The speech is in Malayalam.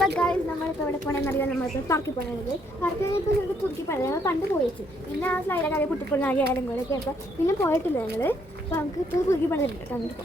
അപ്പോൾ ഗൈസ് നമ്മളിപ്പോൾ ഇവിടെ പോകണമെന്നറിയാൻ നമ്മളിപ്പോൾ പാർക്കിൽ പോകണമെങ്കിൽ പാർക്കിൽ ഇപ്പോൾ ഞങ്ങൾക്ക് പുതുക്കി പോയത് ഞങ്ങൾ പണ്ട് പോയിച്ചു പിന്നെ ആ സ്ലൈഡൊക്കെ കുട്ടിപ്പൊന്നാകെ ആയാലും കൂടെയൊക്കെ അപ്പോൾ പിന്നെ പോയിട്ടില്ല ഞങ്ങൾ അപ്പോൾ നമുക്ക് ഇപ്പോൾ പുതുക്കി പണിയുണ്ട് കണ്ടിട്ട്